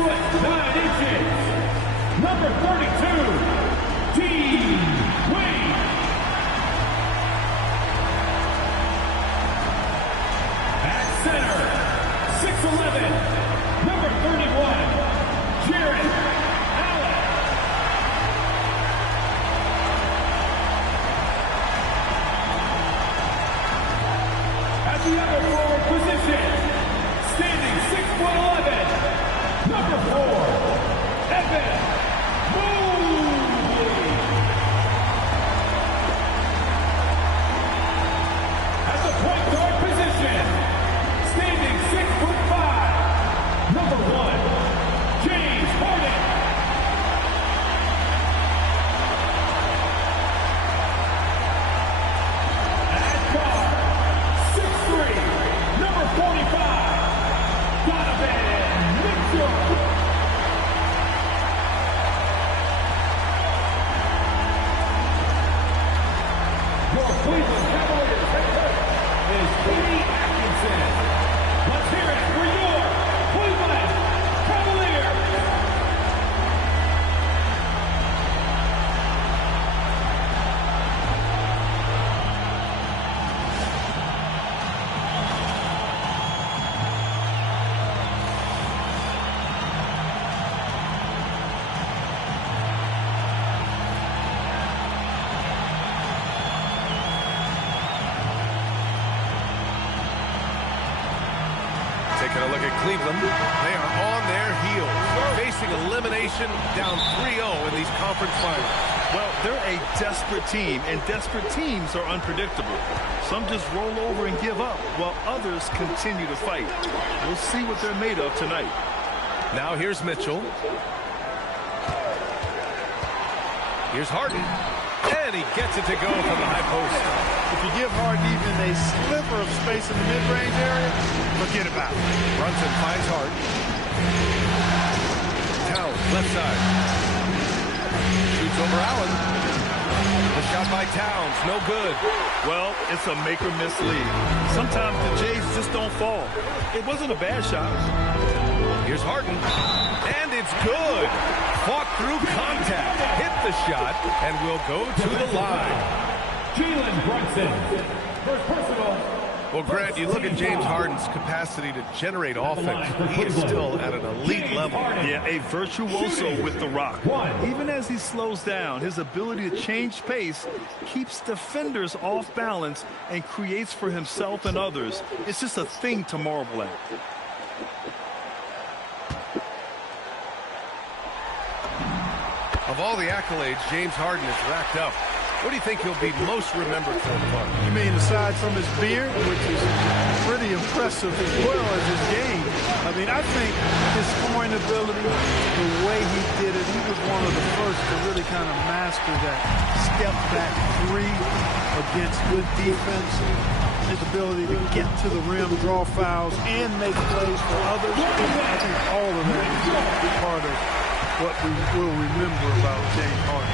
6'9", number 32, Team Wayne. At center, 6'11", number 31, Jared Allen. At the other forward position, standing 6'11", number 4, Evan Mobley. At the point guard position, standing 6'5", number 1, James Harden. At guard, 6'3", number 45, Donovan Mitchell. Your Cleveland Cavaliers head coach is Kenny Atkinson. Let's hear it for your Cleveland Cavaliers. Taking a look at Cleveland, they are on their heels, facing elimination down 3-0 in these conference finals. Well, they're a desperate team, and desperate teams are unpredictable. Some just roll over and give up, while others continue to fight. We'll see what they're made of tonight. Now here's Mitchell. Here's Harden, and he gets it to go from the high post. If you give Harden even a sliver of space in the mid-range area, forget about it. Brunson finds Harden. Towns, left side. Shoots over Allen. The shot by Towns, no good. Well, it's a make-or-miss lead. Sometimes the Jays just don't fall. It wasn't a bad shot. Here's Harden, and it's good. Fought through contact, hit the shot, and will go to the line. Jalen Brunson, first personal. Well, Grant, you look at James Harden's capacity to generate offense. He is still at an elite level. Yeah, a virtuoso with the rock. Even as he slows down, his ability to change pace keeps defenders off balance and creates for himself and others. It's just a thing to marvel at. Of all the accolades James Harden has racked up, what do you think he'll be most remembered for, Clark? You mean aside from his beard, which is pretty impressive as well as his game? I mean, I think his scoring ability, the way he did it, he was one of the first to really kind of master that step-back three against good defense. His ability to get to the rim, draw fouls, and make plays for others. I think all of that is part of what we will remember about James Harden.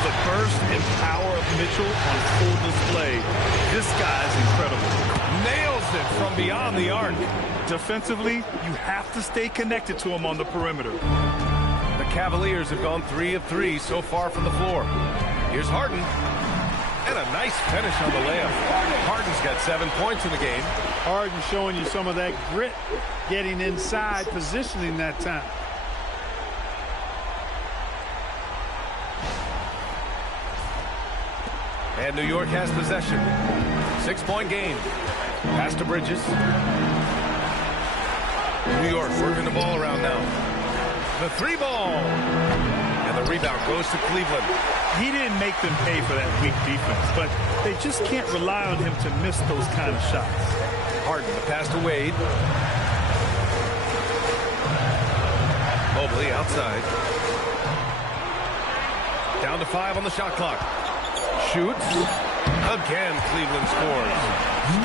The burst and power of Mitchell on full display. This guy's incredible. Nails it from beyond the arc. Defensively, you have to stay connected to him on the perimeter. The Cavaliers have gone 3 of 3 so far from the floor. Here's Harden. And a nice finish on the layup. Harden's got 7 points in the game. Harden showing you some of that grit, getting inside, positioning that time. And New York has possession. 6-point game. Pass to Bridges. New York working the ball around now. The 3-ball. And the rebound goes to Cleveland. He didn't make them pay for that weak defense, but they just can't rely on him to miss those kind of shots. Harden, the pass to Wade. Mobley outside. Down to 5 on the shot clock. Shoots. Again, Cleveland scores.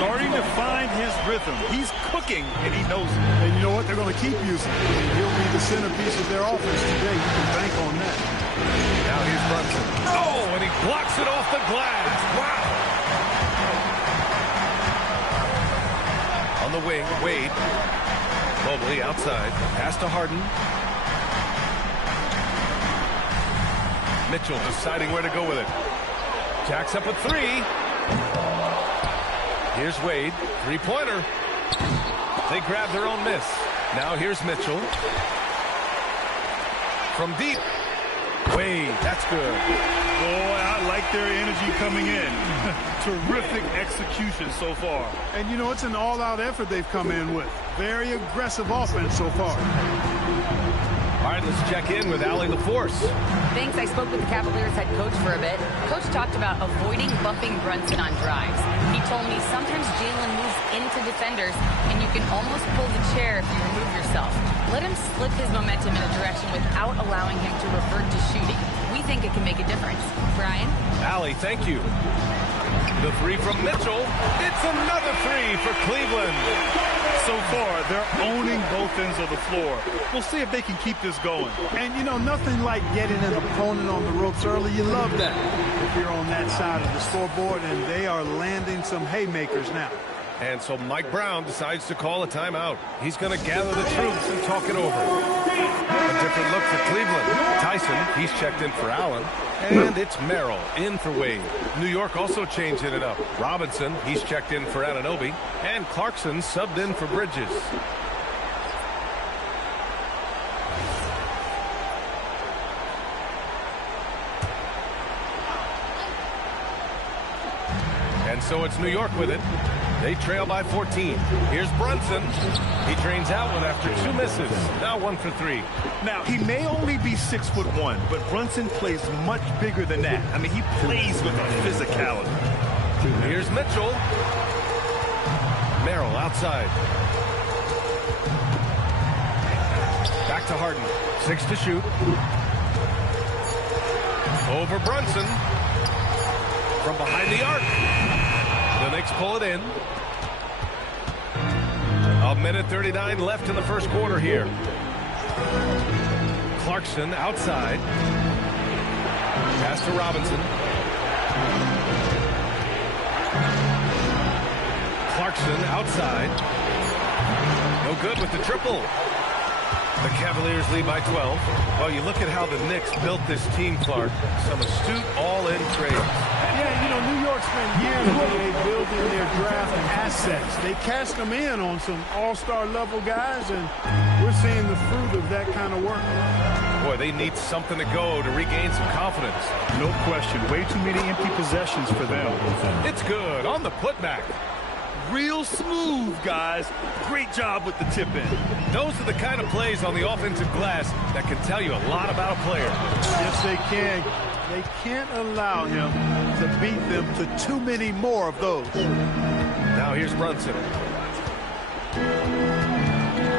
Starting to find his rhythm. He's cooking, and he knows it. And you know what? They're going to keep using him. He'll be the centerpiece of their offense today. You can bank on that. Now here's Brunson. Oh, and he blocks it off the glass. Wow. On the wing, Wade. Mobley outside. Pass to Harden. Mitchell deciding where to go with it. Jacks up a three. Here's Wade. Three-pointer. They grab their own miss. Now here's Mitchell. From deep. Wade, that's good. Boy, I like their energy coming in. Terrific execution so far. And, you know, it's an all-out effort they've come in with. Very aggressive offense so far. All right, let's check in with Allie the Force. Thanks. I spoke with the Cavaliers head coach for a bit. Coach talked about avoiding bumping Brunson on drives. He told me sometimes Jalen moves into defenders, and you can almost pull the chair if you remove yourself. Let him slip his momentum in a direction without allowing him to revert to shooting. We think it can make a difference. Brian? Allie, thank you. The three from Mitchell. It's another three for Cleveland. So far, they're owning both ends of the floor. We'll see if they can keep this going. And, you know, nothing like getting an opponent on the ropes early. You love that if you're on that side of the scoreboard, and they are landing some haymakers now. And so Mike Brown decides to call a timeout. He's going to gather the troops and talk it over. A different look for Cleveland. Tyson, he's checked in for Allen. And it's Merrill in for Wade. New York also changing it up. Robinson, he's checked in for Anunoby. And Clarkson subbed in for Bridges. And so it's New York with it. They trail by 14. Here's Brunson. He drains out one after two misses. Now 1 for 3. Now, he may only be 6'1", but Brunson plays much bigger than that. I mean, he plays with a physicality. Here's Mitchell. Merrill outside. Back to Harden. 6 to shoot. Over Brunson. From behind the arc. The Knicks pull it in. A minute 39 left in the first quarter here. Clarkson outside. Pass to Robinson. Clarkson outside. No good with the triple. The Cavaliers lead by 12. Well, you look at how the Knicks built this team, Clark. Some astute all-in trades. Yeah, you know, New York spent years building their draft assets. They cast them in on some all-star level guys, and we're seeing the fruit of that kind of work. Boy, they need something to go to regain some confidence. No question. Way too many empty possessions for them. It's good on the putback. Real smooth, guys. Great job with the tip in. Those are the kind of plays on the offensive glass that can tell you a lot about a player. Yes, they can. They can't allow him to beat them to too many more of those. Now here's Brunson.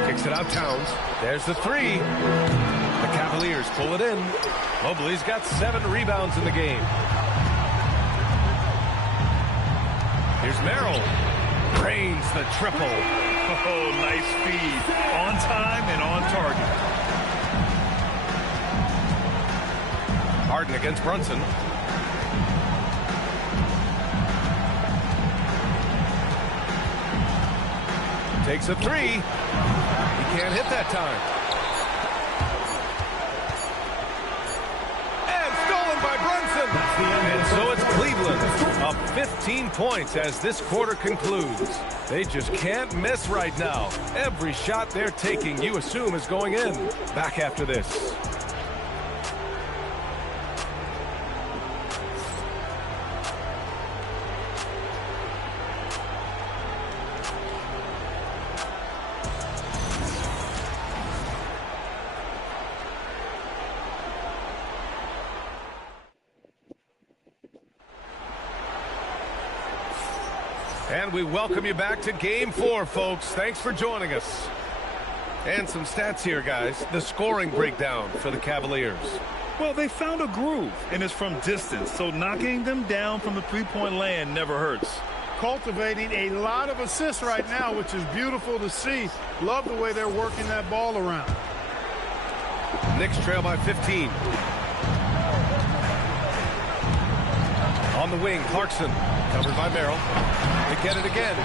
Kicks it out Towns. There's the three. The Cavaliers pull it in. Mobley's got 7 rebounds in the game. Here's Merrill. Drains the triple. Oh, nice feed. On time and on target. Harden against Brunson. Takes a three. He can't hit that time. And stolen by Brunson. And so it's Cleveland up 15 points as this quarter concludes. They just can't miss right now. Every shot they're taking, you assume, is going in. Back after this. And we welcome you back to Game 4, folks. Thanks for joining us. And some stats here, guys. The scoring breakdown for the Cavaliers. Well, they found a groove, and it's from distance, so knocking them down from the three-point land never hurts. Cultivating a lot of assists right now, which is beautiful to see. Love the way they're working that ball around. Knicks trail by 15. On the wing, Clarkson, covered by Merrill. They get it again.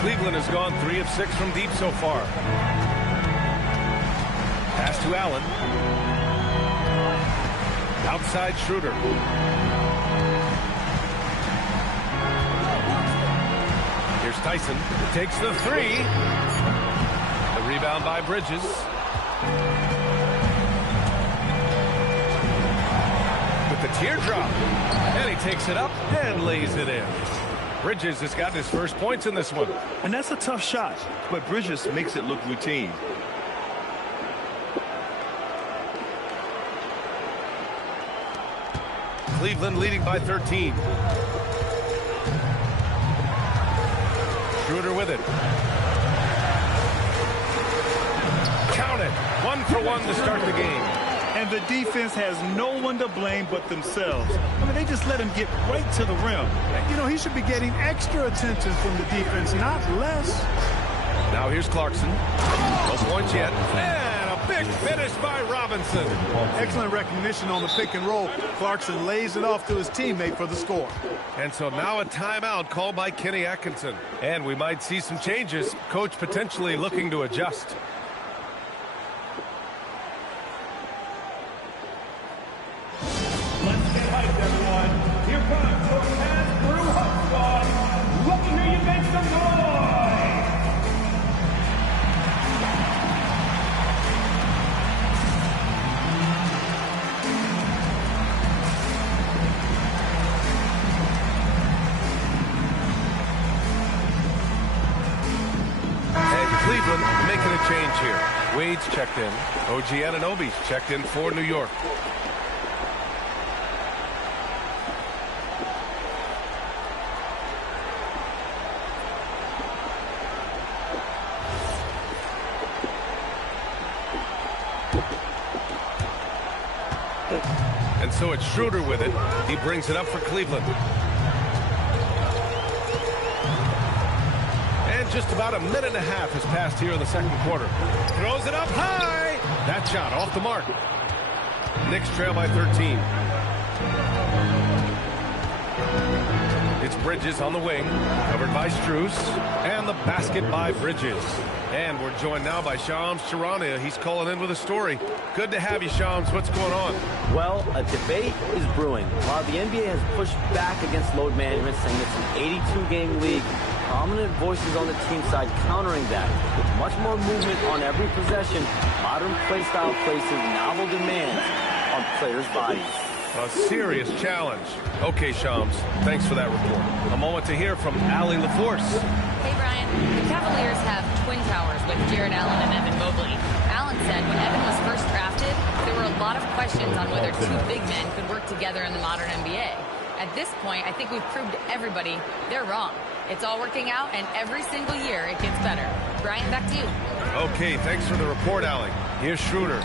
Cleveland has gone 3 of 6 from deep so far. Pass to Allen. Outside Schroeder. Here's Tyson. Takes the three. The rebound by Bridges. With the teardrop. And he takes it up and lays it in. Bridges has gotten his first points in this one. And that's a tough shot, but Bridges makes it look routine. Cleveland leading by 13. Schroeder with it. Count it. 1 for 1 to start the game. And the defense has no one to blame but themselves. I mean, they just let him get right to the rim. You know, he should be getting extra attention from the defense, not less. Now here's Clarkson. No points yet. And a big finish by Robinson. Excellent recognition on the pick and roll. Clarkson lays it off to his teammate for the score. And so now a timeout called by Kenny Atkinson. And we might see some changes. Coach potentially looking to adjust. Let's get hyped, everyone. Here comes your fast crew hot squad. Let me hear you make some noise. And Cleveland making a change here. Wade's checked in. OG Anunoby's checked in for New York. And so it's Schroeder with it. He brings it up for Cleveland. And just about a minute and a half has passed here in the second quarter. Throws it up high. That shot off the mark. Knicks trail by 13. It's Bridges on the wing, covered by Strus, and the basket by Bridges. And we're joined now by Shams Charania. He's calling in with a story. Good to have you, Shams. What's going on? Well, a debate is brewing. While the NBA has pushed back against load management, saying it's an 82-game league, prominent voices on the team side countering that. With much more movement on every possession, modern play style places novel demands on players' bodies. A serious challenge. Okay, Shams, thanks for that report. A moment to hear from Allie LaForce. Hey, Brian. The Cavaliers have twin towers with Jared Allen and Evan Mobley. Allen said when Evan was first drafted, there were a lot of questions on whether two big men could work together in the modern NBA. At this point, I think we've proved to everybody they're wrong. It's all working out, and every single year it gets better. Brian, back to you. Okay, thanks for the report, Allie. Here's Schroeder,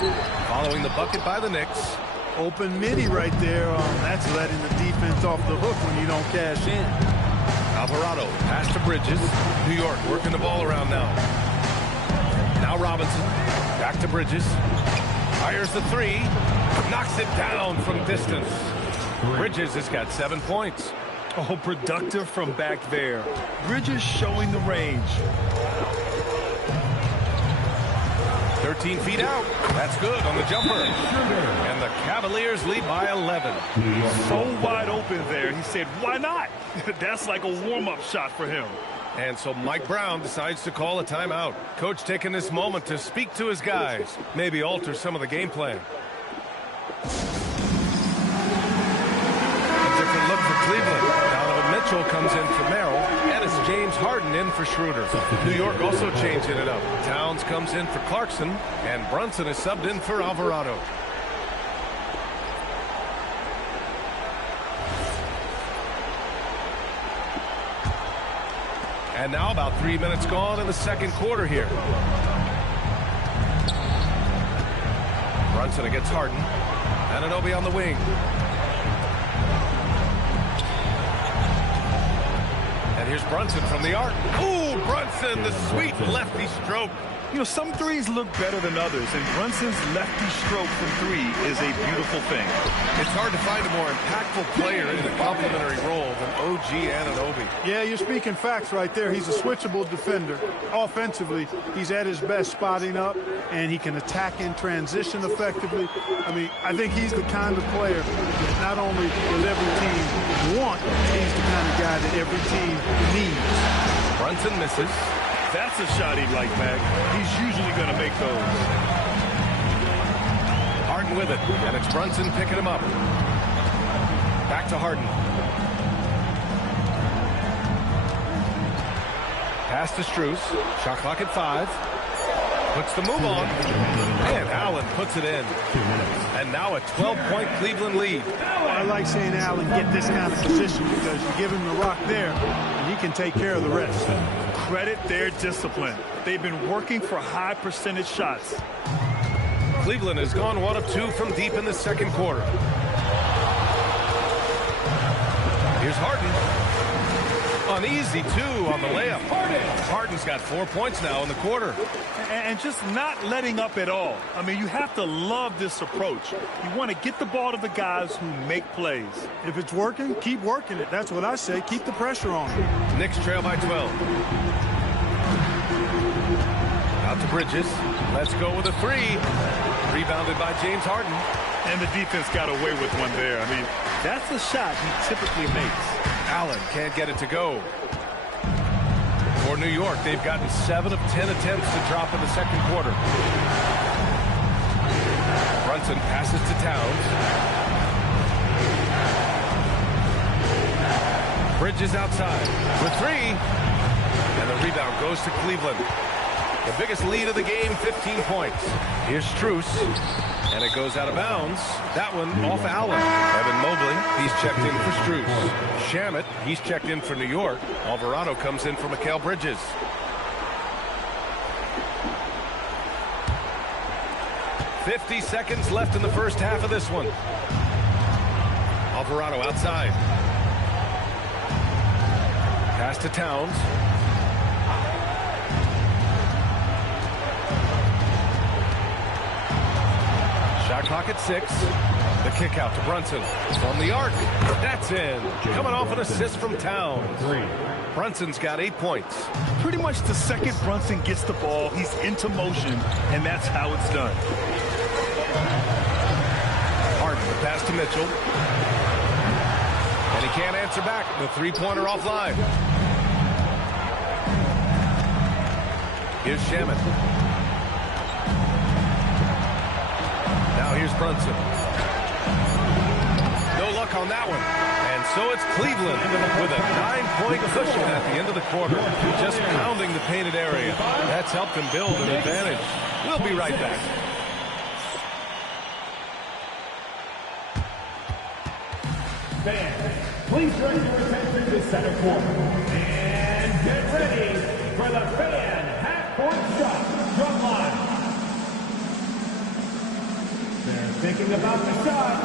following the bucket by the Knicks. Open midi right there. That's letting the defense off the hook when you don't cash in. Alvarado, pass to Bridges. New York working the ball around now. Now Robinson, back to Bridges. Fires the three, knocks it down from distance. Bridges has got 7 points. Oh, productive from back there. Bridges showing the range. 13 feet out. That's good on the jumper. And the Cavaliers lead by 11. So wide open there. He said, why not? That's like a warm-up shot for him. And so Mike Brown decides to call a timeout. Coach taking this moment to speak to his guys. Maybe alter some of the game plan. A different look for Cleveland. Donovan Mitchell comes in for Merrill. And it's James Harden in for Schroeder. New York also changing it up. Towns comes in for Clarkson. And Brunson is subbed in for Alvarado. And now about 3 minutes gone in the second quarter here. Brunson against Harden. Anunoby on the wing. And here's Brunson from the arc. Ooh, Brunson, the sweet lefty stroke. You know, some threes look better than others, and Brunson's lefty stroke from three is a beautiful thing. It's hard to find a more impactful player in a complementary role than OG Anunoby. Yeah, you're speaking facts right there. He's a switchable defender. Offensively, he's at his best spotting up, and he can attack in transition effectively. I mean, I think he's the kind of player that not only does every team want, he's the kind of guy that every team needs. Brunson misses. That's a shot he'd like, Mac. He's usually going to make those. Harden with it, and it's Brunson picking him up. Back to Harden. Pass to Strus. Shot clock at 5. Puts the move on. And Allen puts it in. And now a 12-point Cleveland lead. I like seeing Allen get this kind of position because you give him the rock there, and he can take care of the rest. Credit their discipline. They've been working for high percentage shots. Cleveland has gone 1 of 2 from deep in the second quarter. Here's Harden. Uneasy, 2 on the layup. Harden's got 4 points now in the quarter. And just not letting up at all. I mean, you have to love this approach. You want to get the ball to the guys who make plays. If it's working, keep working it. That's what I say. Keep the pressure on. Knicks trail by 12. Out to Bridges. Let's go with a 3. Rebounded by James Harden. And the defense got away with one there. I mean, that's a shot he typically makes. Allen can't get it to go. For New York, they've gotten 7 of 10 attempts to drop in the second quarter. Brunson passes to Towns. Bridges outside for 3. And the rebound goes to Cleveland. The biggest lead of the game, 15 points. Here's Strus. And it goes out of bounds. That one off Allen. Evan Mobley, he's checked in for Strus. Shamet, he's checked in for New York. Alvarado comes in for Mikal Bridges. "50 seconds left in the first half of this one. Alvarado outside. Pass to Towns. Shot clock at 6. The kick out to Brunson. From the arc. That's in. Coming off an assist from Towns. Brunson's got 8 points. Pretty much the second Brunson gets the ball, he's into motion, and that's how it's done. Harden, the pass to Mitchell. And he can't answer back. The three-pointer offline. Here's Shamet. Now here's Brunson. No luck on that one. And so it's Cleveland with a 9-point cushion at the end of the quarter. Just pounding the painted area. That's helped them build an advantage. We'll be right back. Fans, please direct your attention to center court. And get ready for the fan half-court shot drum line. They're thinking about the shot.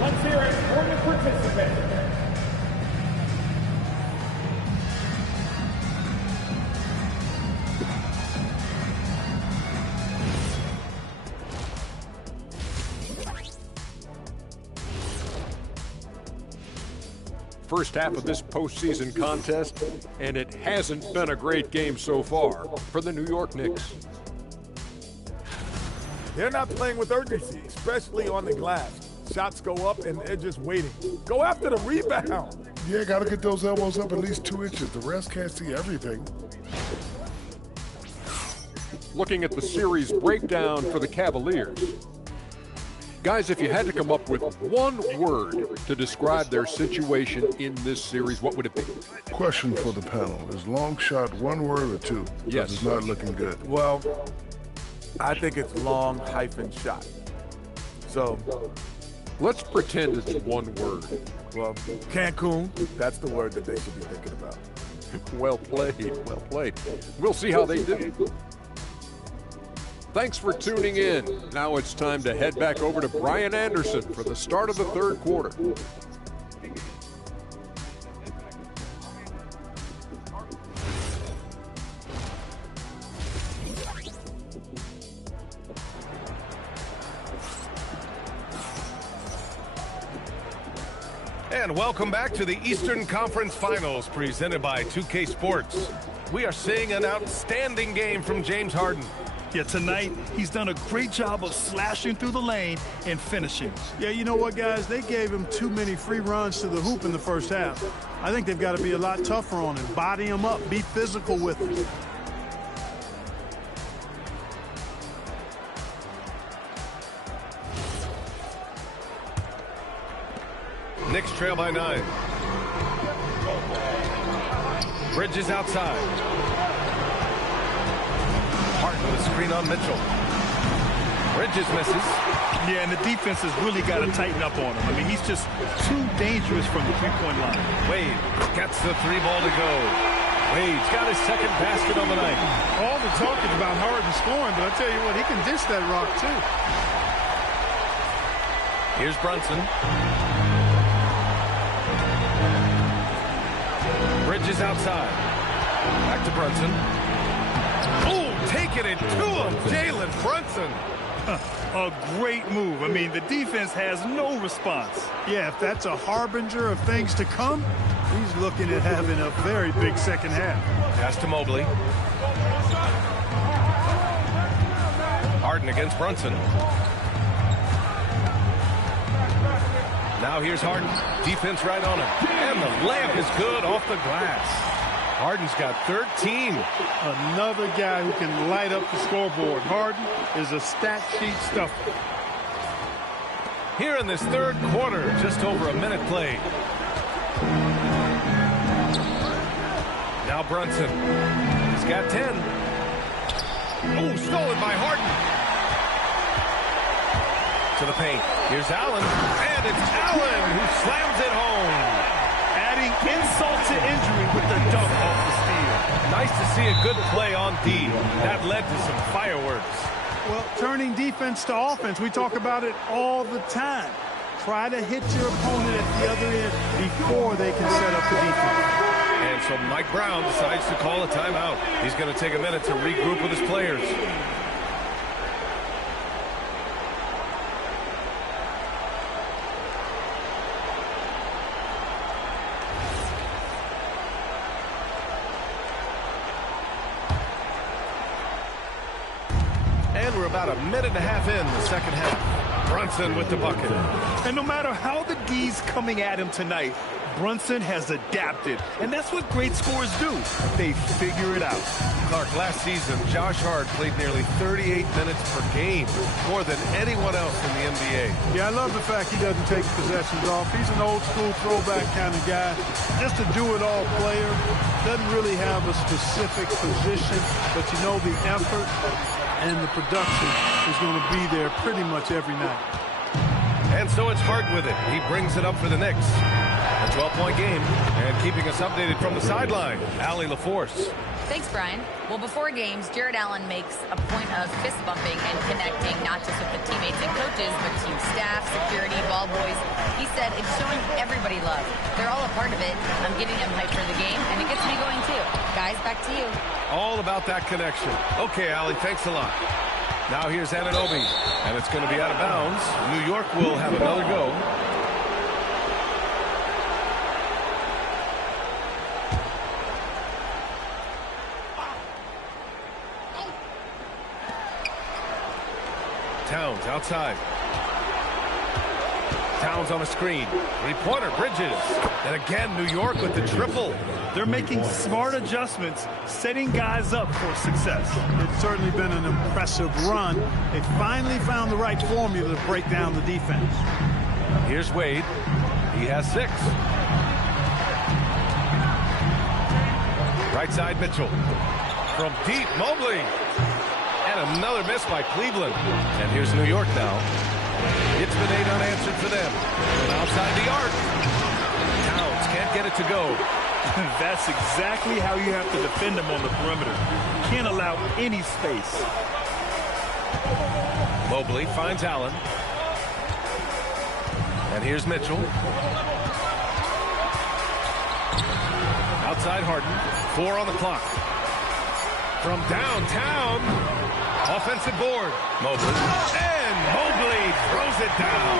Let's hear it for the participants. First half of this postseason contest, and it hasn't been a great game so far for the New York Knicks. They're not playing with urgency, especially on the glass. Shots go up, and they're just waiting. Go after the rebound. Yeah, got to get those elbows up at least 2 inches. The rest can't see everything. Looking at the series breakdown for the Cavaliers. Guys, if you had to come up with one word to describe their situation in this series, what would it be? Question for the panel. Is long shot one word or 2? Yes. It's not looking good. Well, I think it's long hyphen shot. So, let's pretend it's one word. well, Cancun, that's the word that they should be thinking about. Well played, well played. We'll see how they do. Thanks for tuning in. Now it's time to head back over to Brian Anderson for the start of the third quarter. And welcome back to the Eastern Conference Finals presented by 2K Sports. We are seeing an outstanding game from James Harden. Yeah, tonight he's done a great job of slashing through the lane and finishing. Yeah, you know what, guys? They gave him too many free runs to the hoop in the first half. I think they've got to be a lot tougher on him. Body him up. Be physical with him. Knicks trail by 9. Bridges outside. Harden with a screen on Mitchell. Bridges misses. Yeah, and the defense has really got to tighten up on him. I mean, he's just too dangerous from the three-point line. Wade gets the 3 ball to go. Wade's got his second basket on the night. All the talk is about Harden scoring, but I tell you what, he can dish that rock, too. Here's Brunson. Bridges outside. Back to Brunson. Oh, taking it to him. Jalen Brunson. A great move. I mean, the defense has no response. Yeah, if that's a harbinger of things to come, he's looking at having a very big second half. Pass to Mobley. Harden against Brunson. Now here's Harden. Defense right on him. And the layup is good off the glass. Harden's got 13. Another guy who can light up the scoreboard. Harden is a stat sheet stuffer. Here in this third quarter, just over a minute played. Now Brunson. He's got 10. Oh, stolen by Harden. To the paint. Here's Allen. And it's Allen who slams it home. Adding insult to injury with the dunk off the steal. Nice to see a good play on D. That led to some fireworks. Well, turning defense to offense, we talk about it all the time. Try to hit your opponent at the other end before they can set up the defense. And so Mike Brown decides to call a timeout. He's going to take a minute to regroup with his players. We're about a minute and a half in the second half. Brunson with the bucket. And no matter how the D's coming at him tonight, Brunson has adapted. And that's what great scorers do. They figure it out. Clark, last season, Josh Hart played nearly 38 minutes per game, more than anyone else in the NBA. Yeah, I love the fact he doesn't take possessions off. He's an old-school throwback kind of guy. Just a do-it-all player. Doesn't really have a specific position, but you know the effort and the production is going to be there pretty much every night. And so it's Hart with it. He brings it up for the Knicks. A 12-point game. And keeping us updated from the sideline, Allie LaForce. Thanks, Brian. Well, before games, Jared Allen makes a point of fist bumping and connecting, not just with the teammates and coaches, but team staff, security, ball boys. He said it's showing everybody love. They're all a part of it. I'm getting them hyped for the game, and it gets me going too. Guys, back to you. All about that connection. Okay, Allie, thanks a lot. Now here's Anunoby, and it's going to be out of bounds. New York will have another go. Towns outside. Towns on a screen. Three-pointer, Bridges. And again, New York with the triple. They're making smart adjustments, setting guys up for success. It's certainly been an impressive run. They finally found the right formula to break down the defense. Here's Wade. He has 6. Right side, Mitchell. From deep, Mobley. And another miss by Cleveland. And here's New York now. It's been 8 unanswered for them. From outside the arc. Towns can't get it to go. That's exactly how you have to defend them on the perimeter. Can't allow any space. Mobley finds Allen. And here's Mitchell. Outside Harden. 4 on the clock. From downtown. Offensive board. Mobley. And Mobley throws it down.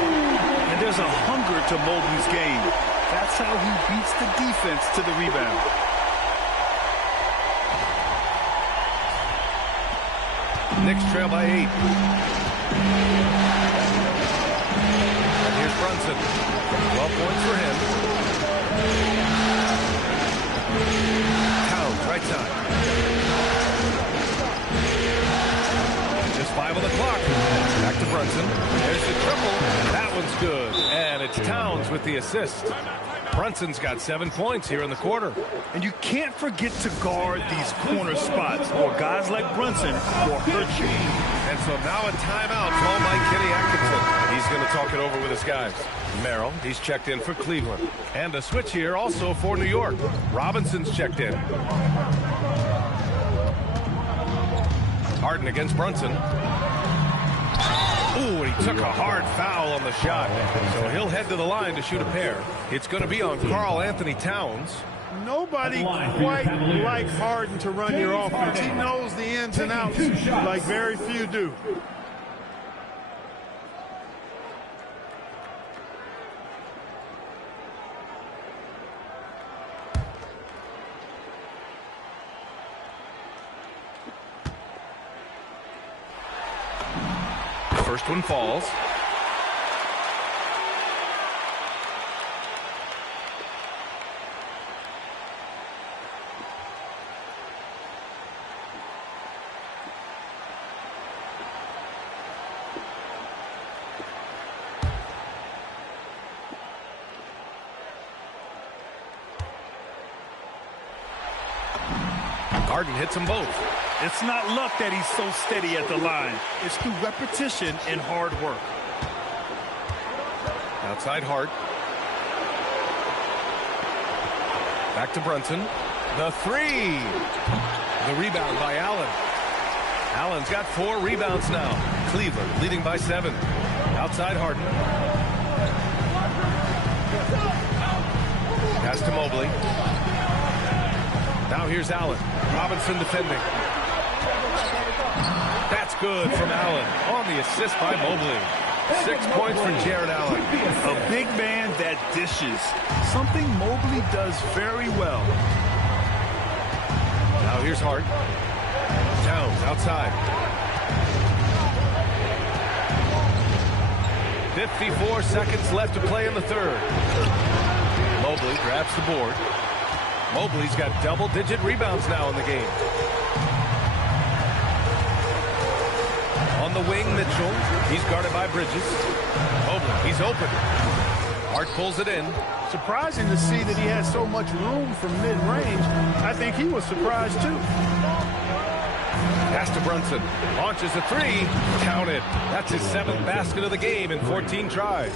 And there's a hunger to Mobley's game. That's how he beats the defense to the rebound. Knicks trail by 8. And here's Brunson. 12 points for him. Towns, right side. Just 5 on the clock. Back to Brunson. There's the triple. That one's good. And it's Towns with the assist. Brunson's got 7 points here in the quarter. And you can't forget to guard these corner spots, or guys like Brunson will hurt you. And so now a timeout called by Kenny Atkinson. He's going to talk it over with his guys. Merrill, he's checked in for Cleveland. And a switch here also for New York. Robinson's checked in. Harden against Brunson. Ooh, and he took a hard foul on the shot. So he'll head to the line to shoot a pair. It's going to be on Karl Anthony Towns. Nobody quite like Harden to run your offense. He knows the ins and outs like very few do. First one falls. Harden hits them both. It's not luck that he's so steady at the line. It's through repetition and hard work. Outside Hart. Back to Brunson. The 3. The rebound by Allen. Allen's got 4 rebounds now. Cleveland leading by 7. Outside Harden. Pass to Mobley. Now here's Allen. Robinson defending. That's good from Allen on the assist by Mobley. 6 points for Jared Allen. A big man that dishes. Something Mobley does very well. Now here's Hart. Towns outside. 54 seconds left to play in the third. Mobley grabs the board. Mobley's got double-digit rebounds now in the game. On the wing, Mitchell. He's guarded by Bridges. Mobley, he's open. Hart pulls it in. Surprising to see that he has so much room from mid-range. I think he was surprised, too. Pass to Brunson. Launches a 3. Counted. That's his 7th basket of the game in 14 tries.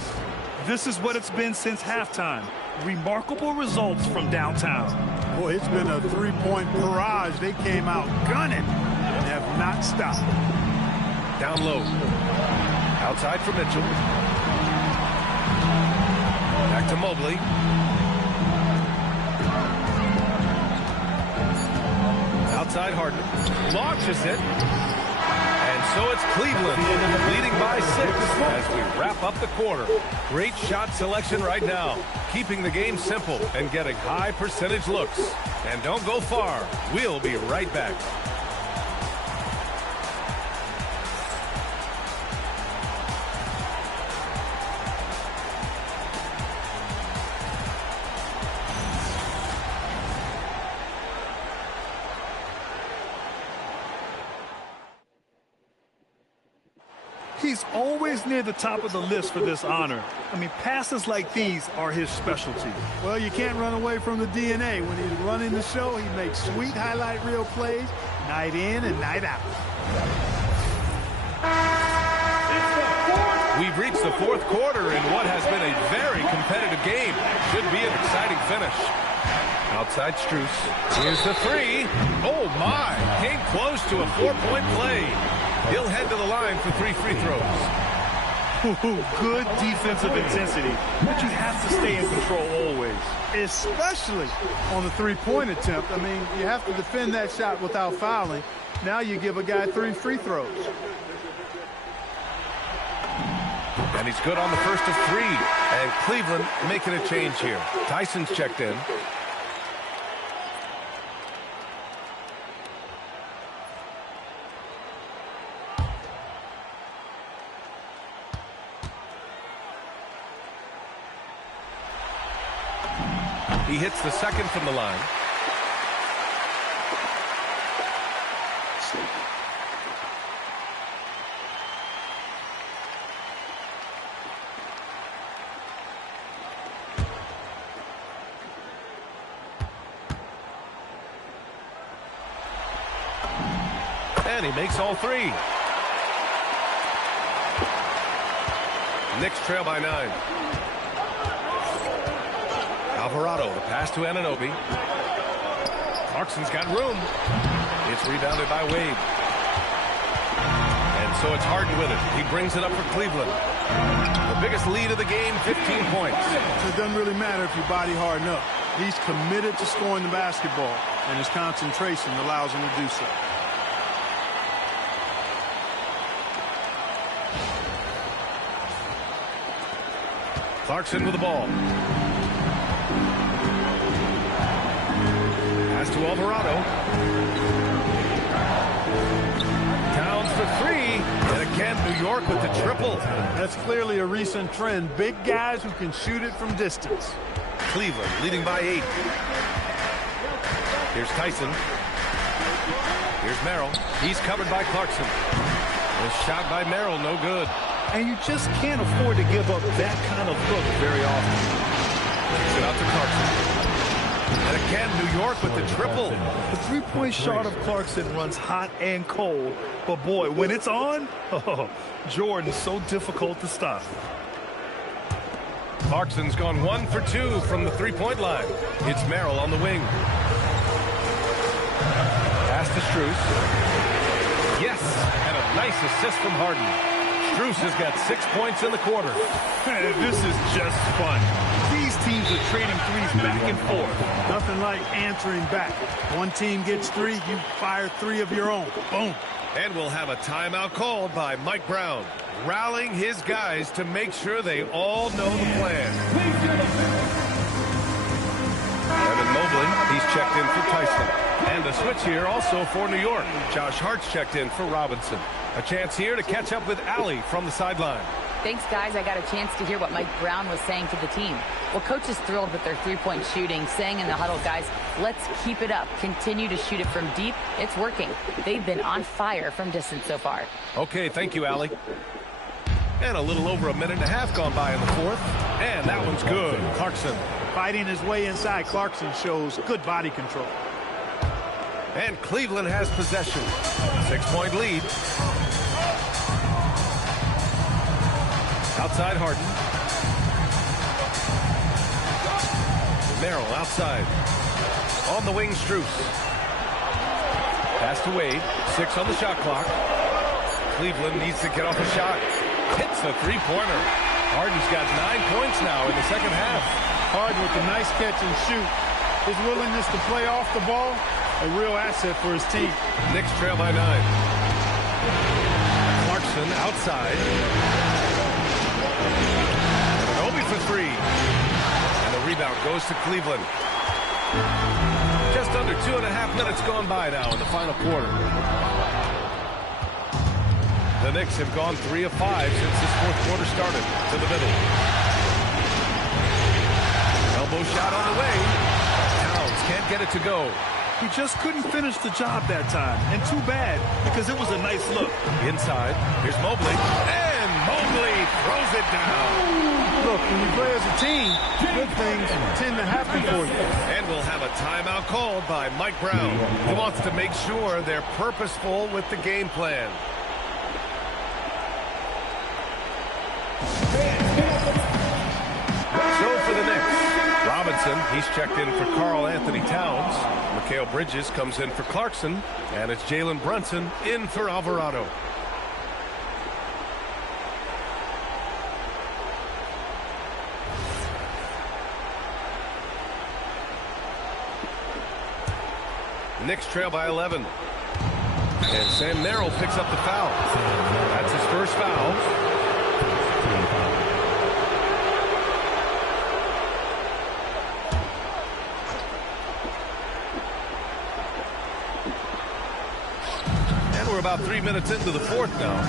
This is what it's been since halftime. Remarkable results from downtown. Boy, it's been a three-point barrage. They came out gunning and have not stopped. Down low. Outside for Mitchell. Back to Mobley. Outside Harden. Launches it. And so it's Cleveland leading by 6 as we wrap up the quarter. Great shot selection right now. Keeping the game simple and getting high percentage looks. And don't go far. We'll be right back. He's always near the top of the list for this honor. I mean, passes like these are his specialty. Well, you can't run away from the DNA. When he's running the show, he makes sweet highlight reel plays night in and night out. We've reached the 4th quarter in what has been a very competitive game. Should be an exciting finish. Outside Strus. Here's the 3. Oh, my. Came close to a 4-point play. He'll head to the line for 3 free throws. Good defensive intensity, but you have to stay in control always. Especially on the three-point attempt. I mean, you have to defend that shot without fouling. Now you give a guy 3 free throws. And he's good on the first of 3. And Cleveland making a change here. Tyson's checked in. He hits the second from the line. And he makes all 3. Knicks trail by 9. Alvarado, the pass to Anunoby. Clarkson's got room. It's rebounded by Wade. And so it's Harden with it. He brings it up for Cleveland. The biggest lead of the game, 15 points. So it doesn't really matter if you body Harden up. He's committed to scoring the basketball, and his concentration allows him to do so. Clarkson with the ball. Pass to Alvarado. Towns for 3. And again, New York with the triple. That's clearly a recent trend. Big guys who can shoot it from distance. Cleveland leading by 8. Here's Tyson. Here's Merrill. He's covered by Clarkson. The shot by Merrill, no good. And you just can't afford to give up that kind of look very often. Kicks it out to Clarkson. And again, New York with the triple. The three-point shot of Clarkson runs hot and cold. But boy, when it's on, Jordan's so difficult to stop. Clarkson's gone 1 for 2 from the three-point line. It's Merrill on the wing. Pass to Strus. Yes, and a nice assist from Harden. Strus has got 6 points in the quarter. This is just fun. These teams are trading threes back and forth. Nothing like answering back. One team gets 3, you fire 3 of your own. Boom. And we'll have a timeout called by Mike Brown, rallying his guys to make sure they all know the plan. Evan Mobley, he's checked in for Tyson. And a switch here also for New York. Josh Hart's checked in for Robinson. A chance here to catch up with Allie from the sideline. Thanks, guys. I got a chance to hear what Mike Brown was saying to the team. Well, coach is thrilled with their three-point shooting, saying in the huddle, guys, let's keep it up. Continue to shoot it from deep. It's working. They've been on fire from distance so far. Okay, thank you, Allie. And a little over a minute and a half gone by in the fourth. And that one's good. Clarkson. Fighting his way inside. Clarkson shows good body control. And Cleveland has possession. 6-point lead. Outside Harden. Merrill outside. On the wing, Strus. Pass to Wade. 6 on the shot clock. Cleveland needs to get off a shot. Hits the three-pointer. Harden's got 9 points now in the second half. Harden with a nice catch and shoot. His willingness to play off the ball, a real asset for his team. Knicks trail by 9. Clarkson outside. Anunoby for 3. And the rebound goes to Cleveland. Just under 2.5 minutes gone by now in the final quarter. The Knicks have gone 3 of 5 since this fourth quarter started. To the middle. Elbow shot on the way. Towns can't get it to go. He just couldn't finish the job that time. And too bad, because it was a nice look. Inside. Here's Mobley. And Mobley throws it down. Look, when you play as a team, good things tend to happen for you. And we'll have a timeout called by Mike Brown. He wants to make sure they're purposeful with the game plan. So for the Knicks, Robinson, he's checked in for Karl Anthony Towns. Mikal Bridges comes in for Clarkson. And it's Jalen Brunson in for Alvarado. Knicks trail by 11. And Sam Merrill picks up the foul. That's his first foul. And we're about 3 minutes into the fourth now.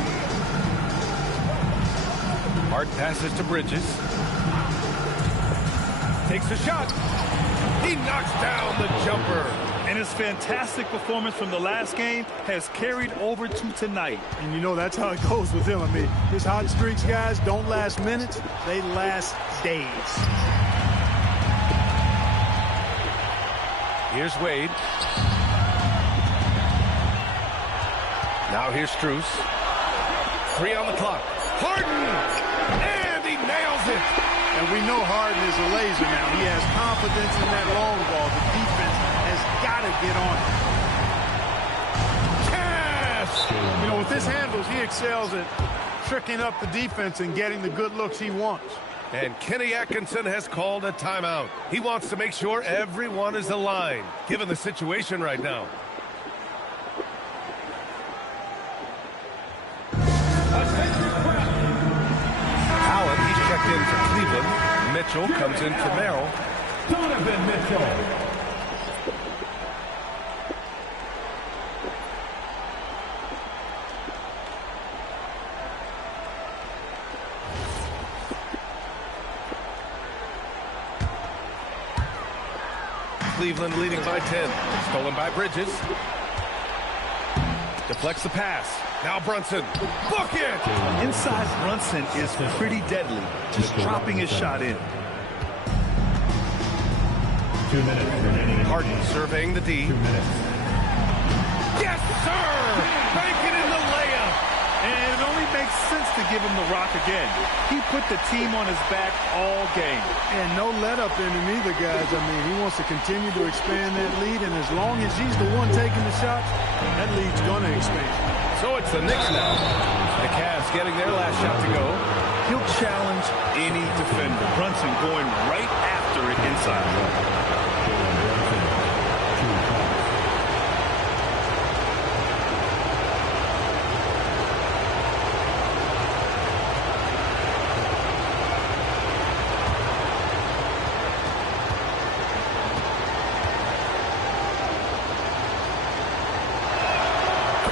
Hart passes to Bridges. Takes a shot. He knocks down the jumper. And his fantastic performance from the last game has carried over to tonight. And you know that's how it goes with him. I mean, his hot streaks, guys, don't last minutes. They last days. Here's Wade. Now here's Strus. 3 on the clock. Harden! And he nails it! And we know Harden is a laser now. He has confidence in that long ball. The defense has got to get on it. Cash! You know, with his handles, he excels at tricking up the defense and getting the good looks he wants. And Kenny Atkinson has called a timeout. He wants to make sure everyone is aligned, given the situation right now. Allen, he's checked in for Cleveland. Mitchell comes in for Merrill. Donovan Mitchell. Cleveland leading by 10. Stolen by Bridges. Deflects the pass. Now Brunson. Book it! Inside Brunson is pretty deadly. Just dropping his shot in. 2 minutes remaining. Harden surveying the D. 2 minutes. Yes, sir! Bank it in the layup! And it only makes sense to give him the rock again. He put the team on his back all game. And no let up in him either, guys. I mean, he wants to continue to expand that lead, and as long as he's the one taking the shots, that lead's going to expand. So it's the Knicks now. The Cavs getting their last shot to go. He'll challenge any defender. Brunson going right after it inside.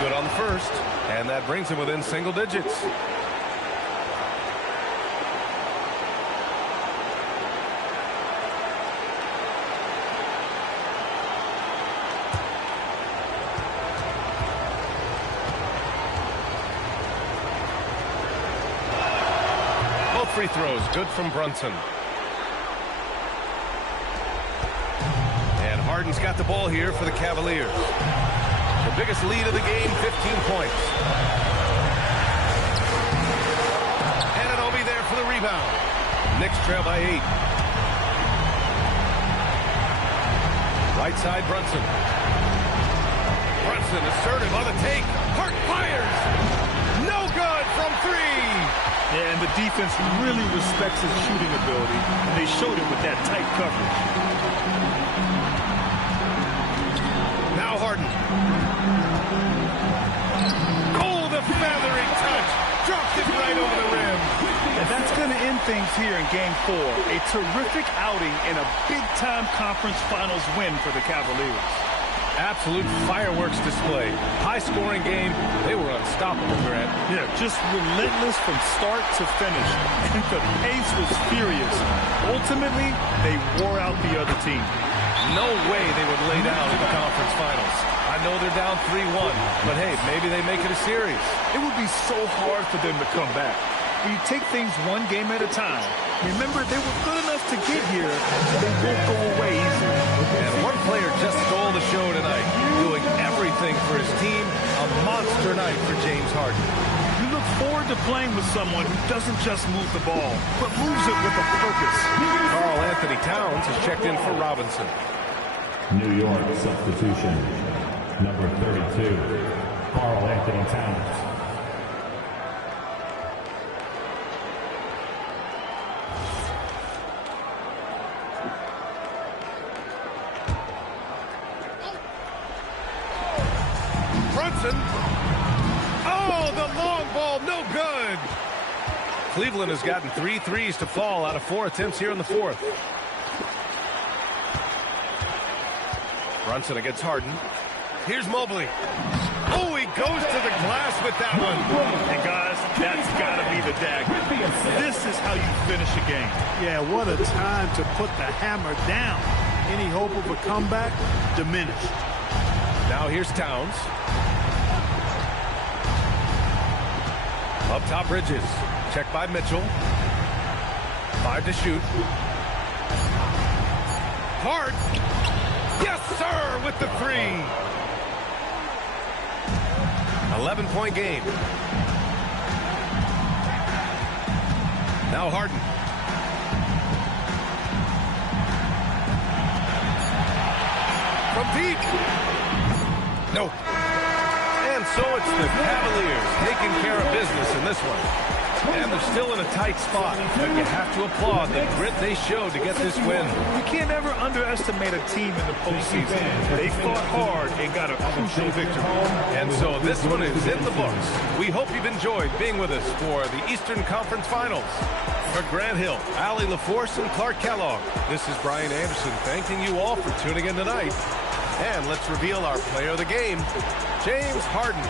Good on the first, and that brings him within single digits. Both free throws good from Brunson. And Harden's got the ball here for the Cavaliers. The biggest lead of the game, 15 points. And it'll be there for the rebound. Knicks trail by 8. Right side, Brunson. Brunson assertive on the take. Hart fires. No good from 3. Yeah, and the defense really respects his shooting ability. And they showed it with that tight coverage. Now Harden. Oh, the feathery touch. Drops it right over the rim. And that's going to end things here in Game 4. A terrific outing and a big-time conference finals win for the Cavaliers. Absolute fireworks display. High-scoring game. They were unstoppable, Grant. Yeah, just relentless from start to finish. And the pace was furious. Ultimately, they wore out the other team. No way they would lay down in the conference finals. I know they're down 3-1, but hey, maybe they make it a series. It would be so hard for them to come back. When you take things one game at a time, remember they were good enough to get here, so they won't go away easily. And one player just stole the show tonight, doing everything for his team. A monster night for James Harden. You look forward to playing with someone who doesn't just move the ball, but moves it with a purpose. Karl Anthony Towns has checked in for Robinson. New York substitution. Number 32, Karl Anthony Towns. Brunson. Oh, the long ball, no good. Cleveland has gotten 3 threes to fall out of 4 attempts here in the fourth. Brunson against Harden. Here's Mobley. Oh, he goes to the glass with that one. And guys, that's got to be the dagger. This is how you finish a game. Yeah, what a time to put the hammer down. Any hope of a comeback? Diminished. Now here's Towns. Up top, Bridges. Check by Mitchell. 5 to shoot. Hart. Yes, sir, with the 3. 11-point game. Now Harden. From deep. Nope. And so it's the Cavaliers taking care of business in this one. And they're still in a tight spot, but you have to applaud the grit they showed to get this win. You can't ever underestimate a team in the postseason. They fought hard and got a crucial victory. And so this one is in the books. We hope you've enjoyed being with us for the Eastern Conference Finals. For Grant Hill, Allie LaForce, and Clark Kellogg, this is Brian Anderson thanking you all for tuning in tonight. And let's reveal our player of the game, James Harden.